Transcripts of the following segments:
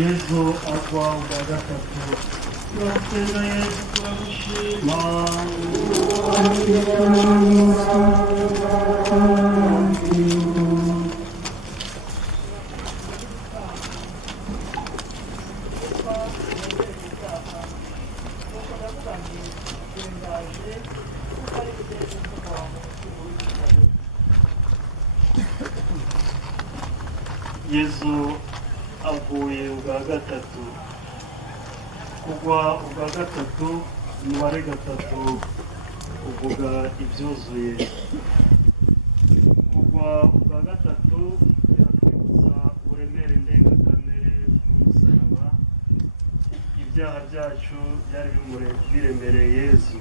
Yesu agwa ubwa gatatu turasenga Yesu turagushima Yesu avuye ubwa gatatu kugwa ubwa gatatu umubare gatatu uvuga ibyuzuye kugwa ubwa gatatu biratwibutsa uburemere ndengakamere bw'umusaraba ibyaha byacu byari biremereye Yesu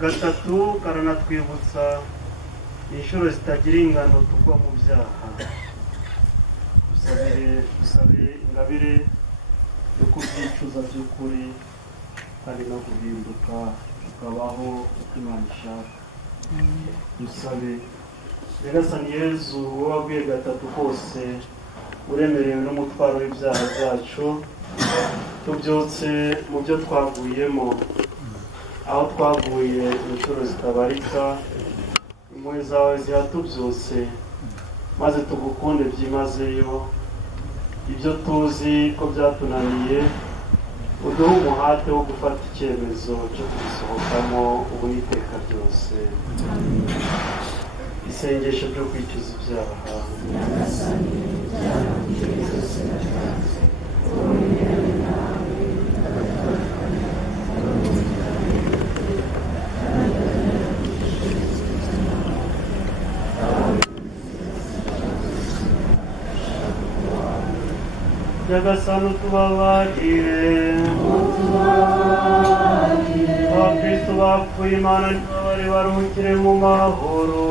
gatatu karanatwibutsa inshuro zitagira ingano tugwa mu byaha dusabe ingabire yo kubyicuza by'ukuri kandi no guhinduka tukabaho uko Imana ishaka dusabe Nyagasani Yezu wowe wabwiye gatatu kose uremerewe n'umutwaro w'ibyaha byacu tubyutse mu byo twaguyemo aho twaguye inshuro zitabarika impuhwe zawe zihatubyutse maze tugukunde byimazeyo ibyo tuzi ko byatunaniye uduhe umuhate wo gufata icyemezo cyo kubisohokamo ubu n'iteka ryose isengesho ryo kwicuza ibyaha Nyagasani tubabarire abakristo bapfuye Imana ntibabare baruhukire mu mahoro